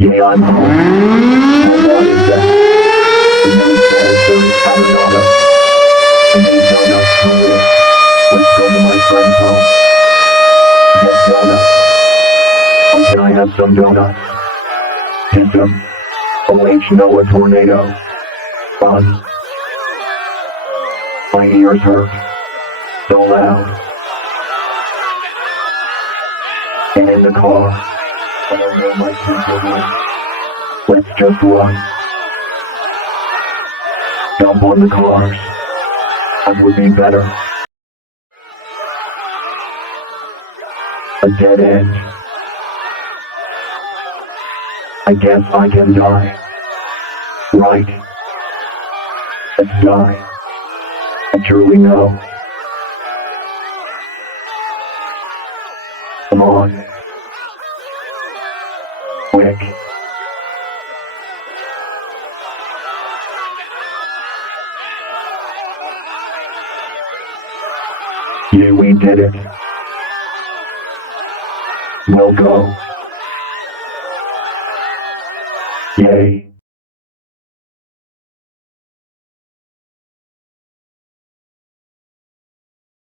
Yeah, I'm home. Well, what is that? The news says there is power donuts. I need donuts to live. Let's go to my friend's home. Get donuts. Oh, can I have some donuts? System. OH, no, a tornado. Buzz. My ears hurt. So loud. And in the car. I don't know my future life. Let's just run. Jump on the cars. That would be better. A dead end. I guess I can die. Right. Let's die. I truly know. Come on. Quick. Yeah, we did it. We'll go. Yay.